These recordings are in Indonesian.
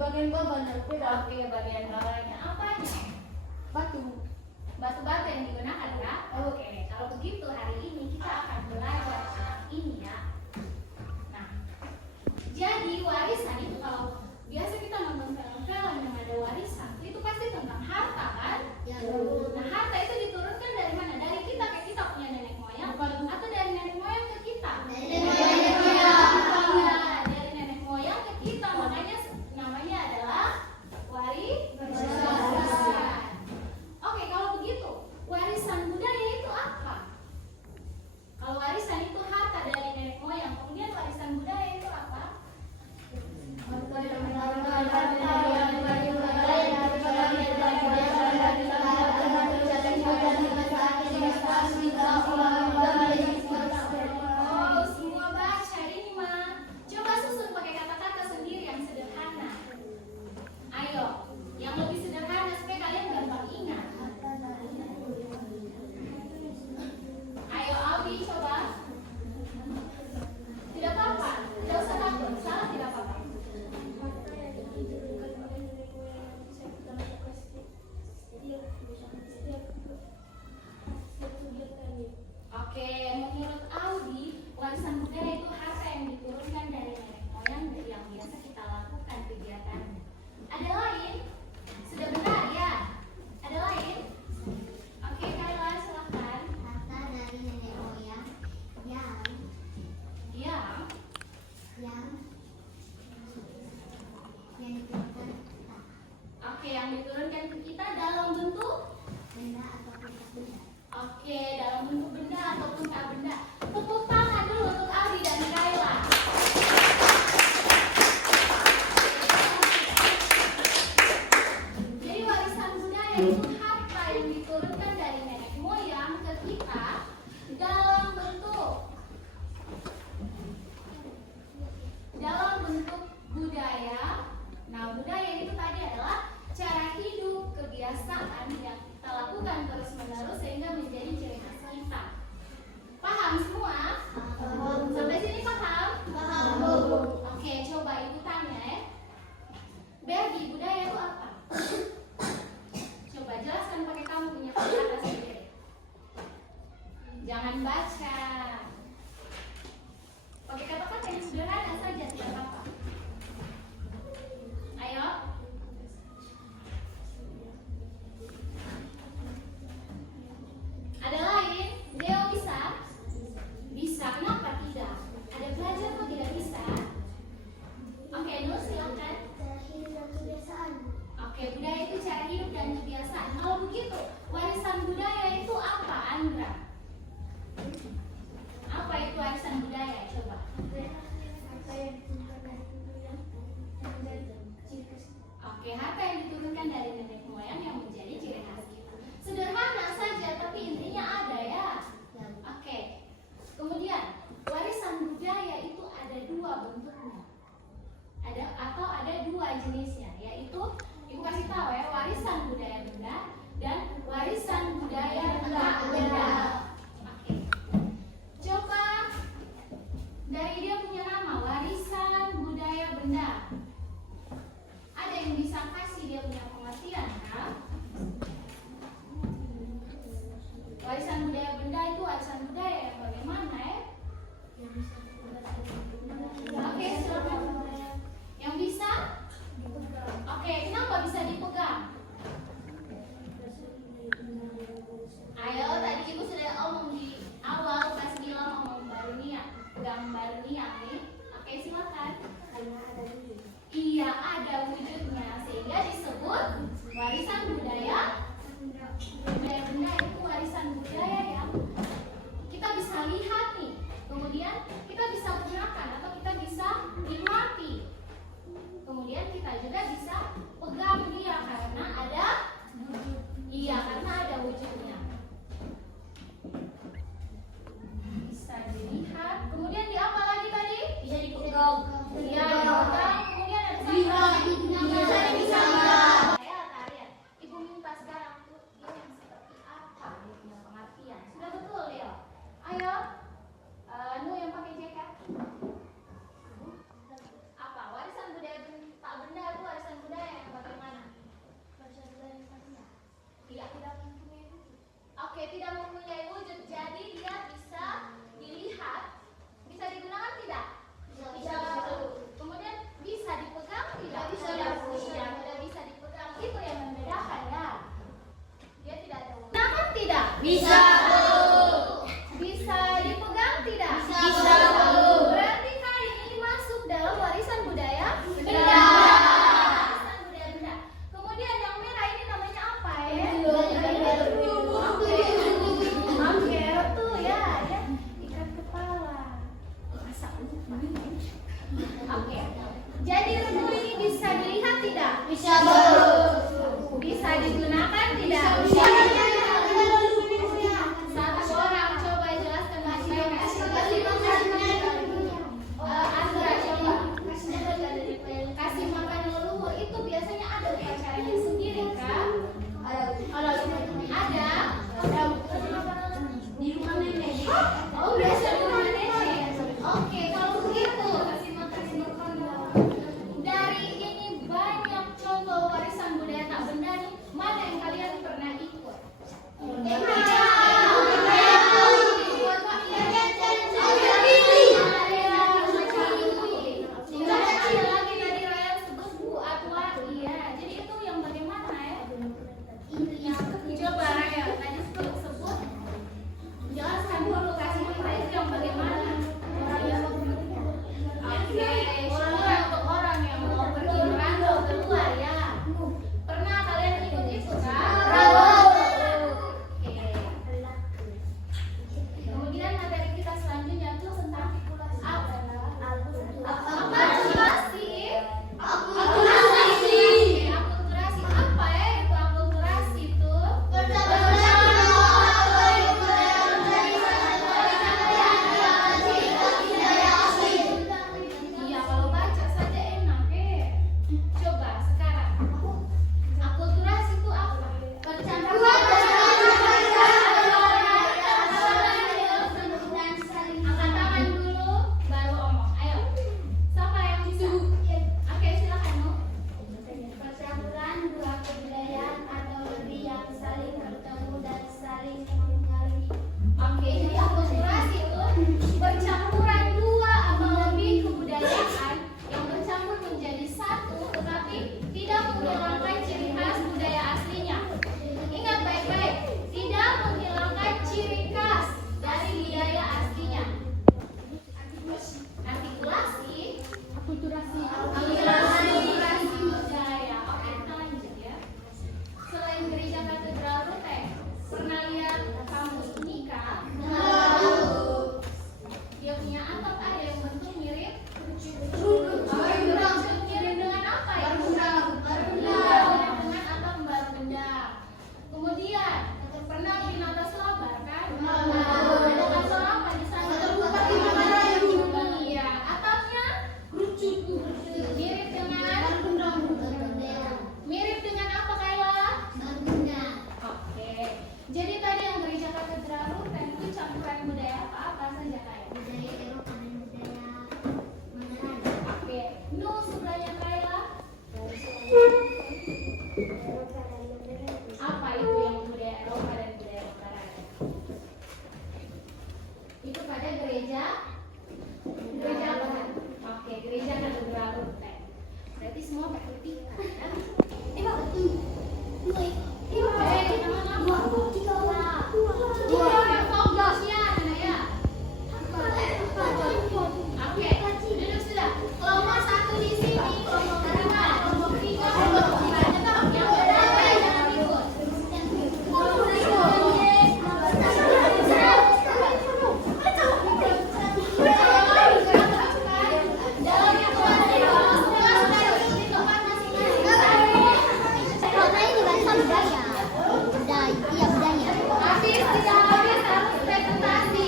bagian bawah dan beda. Oke, bagian bawahnya apanya? Batu. Batu Oke, dalam bentuk benda ataupun tak benda. Tepuk tangan dulu untuk Aldi dan Kayla. Jadi warisan budaya itu harta yang diturunkan dari nenek moyang ke kita dalam bentuk budaya. Nah, budaya itu tadi adalah cara hidup, kebiasaan yang kita lakukan terus-menerus sehingga menjadi ciri khas kita. Paham semua? Paham. Sampai sini paham? Paham. Oke, coba ibu tanya ya. Berdi, budaya itu apa? Coba jelaskan pakai kamu punya kata sendiri. Jangan baca. Pakai kata-kata yang sederhana saja, tidak apa-apa. Ayo. Ada lain? Deo bisa? Bisa, kenapa tidak? Ada belajar atau tidak bisa? Oke, Nur silakan. Cara hidup dan kebiasaan. Oke, budaya itu cara hidup dan kebiasaan. Kalau begitu, warisan budaya itu apa, Andra? Apa itu warisan budaya? Coba. Apa yang diturunkan dari budaya yang menjadi ciri khas. Oke, harta yang diturunkan dari nenek moyang yang menjadi ciri khas kita. Sederhana saja, tapi intinya ada ya. Oke. Kemudian, warisan budaya itu ada dua bentuknya. Ada dua jenisnya, yaitu ibu kasih tahu ya, warisan budaya benda dan warisan budaya tak benda. Oke. Coba dari dia punya nama, warisan budaya benda. Ada yang bisa kasih dia punya pengertian kan? Warisan budaya benda itu warisan budaya yang bagaimana ya? Oke, silakan. Yang bisa? Oke, kenapa bisa dipegang? Ayo, tadi ibu sudah omong di awal pas bilang omong baru niat, pegang baru niat nih. Oke, silakan. Iya, ada wujudnya sehingga disebut warisan budaya. Budaya benda itu warisan budaya yang kita bisa lihat nih, kemudian kita bisa gunakan atau kita bisa nikmati. Kemudian kita juga bisa pegang dia karena ada wujudnya. Bisa dilihat. Kemudian di apa lagi tadi? Bisa dipegang. Iya, dipegang. Kemudian ada bisa. Ibu minta sekarang tuh dia yang seperti apa dia punya pengertian. Sudah betul ya? Ayo, Nu yang pakai jaket. Apa? Warisan budaya tak benda itu warisan budaya yang bagaimana? Warisan budaya yang tak benda. Tidak mempunyai wujud. Oke, tidak mempunyai wujud. Jadi dia bisa dilihat, bisa digunakan tidak? Bisa. Kemudian bisa dipegang tidak? Bisa. Tidak bisa dipegang. Itu yang membedakan ya. Dia tidak ada wujud. Gunakan tidak? Bisa. Bisa dipegang tidak? Bisa. Berarti kali ini masuk dalam warisan budaya Benda. Warisan budaya benda. Kemudian yang merah ini namanya apa ya? Oke, tuh ya, ikat kepala. Masa lupa. Oke. Jadi redu ini bisa dilihat tidak? Bisa. Bisa digunakan tidak? Bisa. kamus unika? Dia punya atap ada yang bentuk mirip? Mirip dengan apa ya? Dengan atap baru benda. Kemudian pernah bikin atas labar kan? Ada kasur apa di sana? Iya, atapnya mirip dengan apa Kayla? Oke. Jadi tadi yang gereja katedral Luther itu campuran budaya apa saja Kayla? Oke. Nu sebelahnya Kayla? Apa itu yang budaya Eropa dan budaya Barat? Itu pada gereja apa? Oke, gereja katedral Luther. Berarti semua berketika. Oke, duduk sudah. Kelompok satu di sini, kelompok kedua, kelompok tiga, kelompok empat. Yang berapa jangan ikut. Habis tidak habis harus presentasi.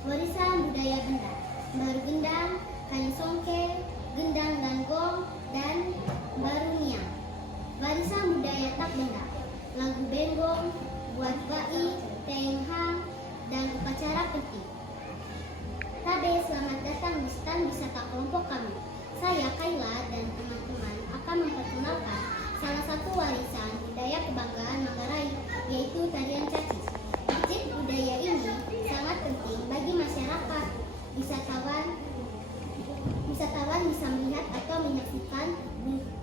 Warisan budaya benda, baru gendang, kayu songke, gendang dan gong, dan baru niang. Warisan budaya tak benda, lagu benggong, buat bai, tenghang, dan upacara penting. Tabe, selamat datang di stand wisata kelompok kami. Saya Kayla dan teman-teman akan memperkenalkan salah satu warisan budaya kebanggaan Manggarai, yaitu tarian cacis. Wajib budaya ini sangat penting bagi masyarakat. Wisatawan bisa melihat atau menyaksikan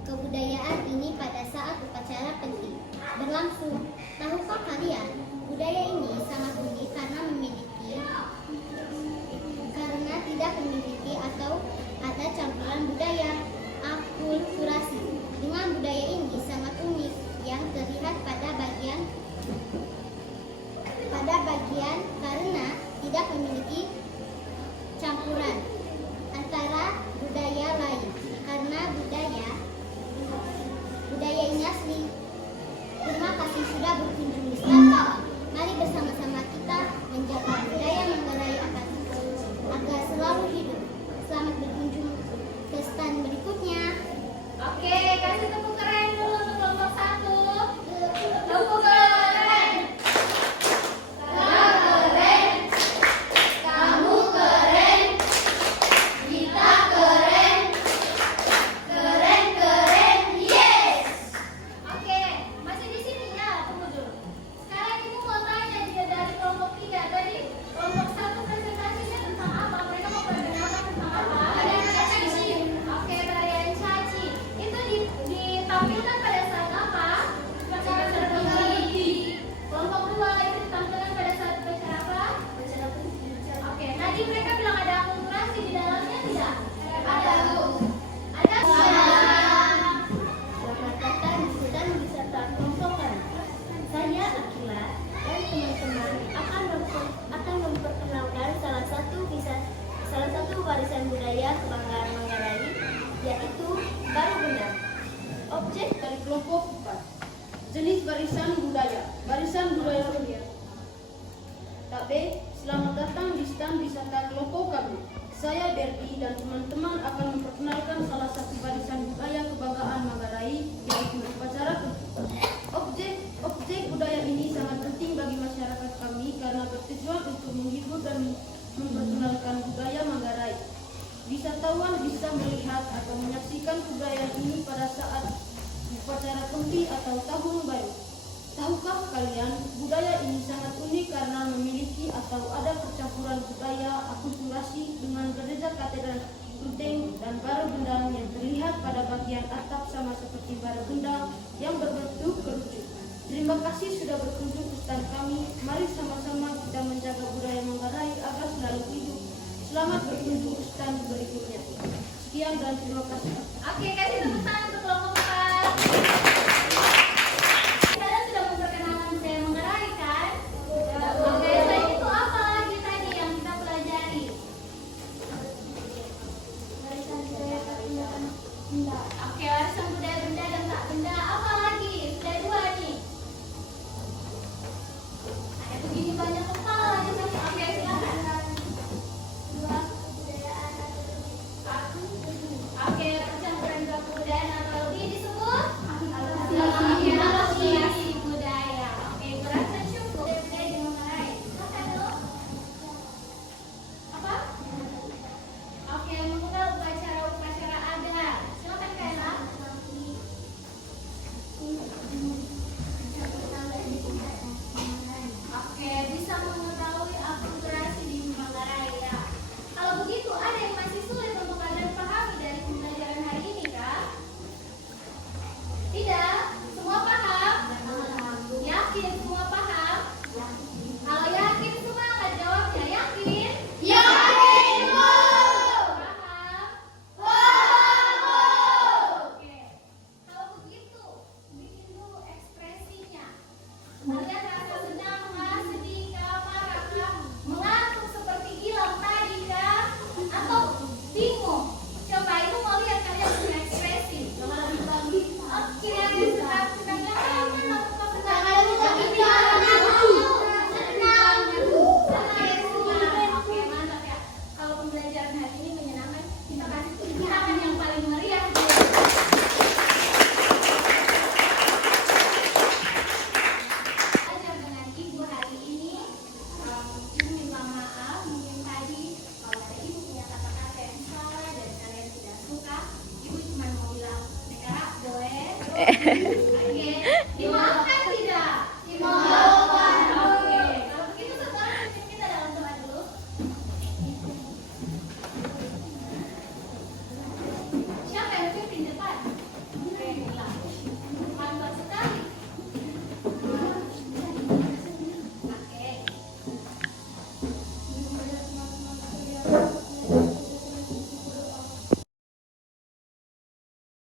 kebudayaan ini pada saat upacara penting berlangsung. Tahukah kalian, budaya ini sangat unik karena tidak memiliki atau ada campuran budaya akulturasi. Dengan budaya ini sangat unik yang terlihat pada bagian karena tidak memiliki campuran antara budaya lain, karena budaya ini asli. Terima kasih sudah berkunjung di stand kami. Mari bersama-sama kita menjaga budaya Manggarai agar selalu hidup. Selamat berkunjung ke stand berikutnya. Oke. barisan budaya. Barisan budaya Ulia. Tak B, selamat datang di stand wisata kelompok kami. Saya Berdi dan teman-teman akan memperkenalkan salah satu barisan budaya kebanggaan Manggarai, yaitu upacara objek budaya ini sangat penting bagi masyarakat kami karena bertujuan untuk menghibur dan memperkenalkan budaya Manggarai. Wisatawan bisa melihat atau menyaksikan kebudayaan ini pada saat upacara Kempi atau Tahun Baru. Tahukah kalian, budaya ini sangat unik karena memiliki atau ada percampuran budaya akulturasi dengan gereja katedral Klenteng dan Baru Gendang yang terlihat pada bagian atap sama seperti Baru Gendang yang berbentuk kerucut. Terima kasih sudah berkunjung ke stand kami. Mari sama-sama kita menjaga budaya Manggarai agar selalu hidup. Selamat berkunjung ke stand berikutnya. Sekian dan terima kasih. Oke, kasih tepuk tangan untuk kelompok 4. Kalian sudah memperkenalkan budaya Manggarai kan? Oke, selain itu apa lagi tadi yang kita pelajari? Barisan budaya tak benda. Oke, warisan budaya benda dan tak benda. Apa lagi? Sudah 2 nih. Ada begini banyak kepala di sini. Oke, silakan. Oke, percampuran dua kebudayaan atau lebih disebut asosiasi budaya. Oke, kurasa cukup. Budaya di Manggarai. Silakan dulu. Apa? Oke, mengenal upacara-upacara adat. Silakan Kayla. Oke, bisa mengetahui akulturasi di Manggarai ya. Kalau begitu, ada yang masih sulit untuk kalian pahami dari pembelajaran hari ini kah? Tidak? Semua paham? Yakin semua paham? Kalau yakin semangat jawabnya. Yakin? Yakin, Bu! Paham? Oke. Kalau begitu, bikin dulu ekspresinya. Kalian rasa senang kah, sedih kah, marah kah, mengantuk seperti Gilang tadi kah, atau bingung? Coba itu mau lihat kalian punya ekspresi. Oke, sedangnya kalian apakah senang? Oke, mantap ya. Kalau pembelajaran hari ini menyenangkan, kita kasih tepuk tangan yang paling meriah. Belajar dengan ibu hari ini, ibu minta maaf mungkin tadi kalau ada ibu punya kata-kata yang salah dan kalian tidak suka, ibu cuma mau bilang negara boleh, oke, dimaafkan.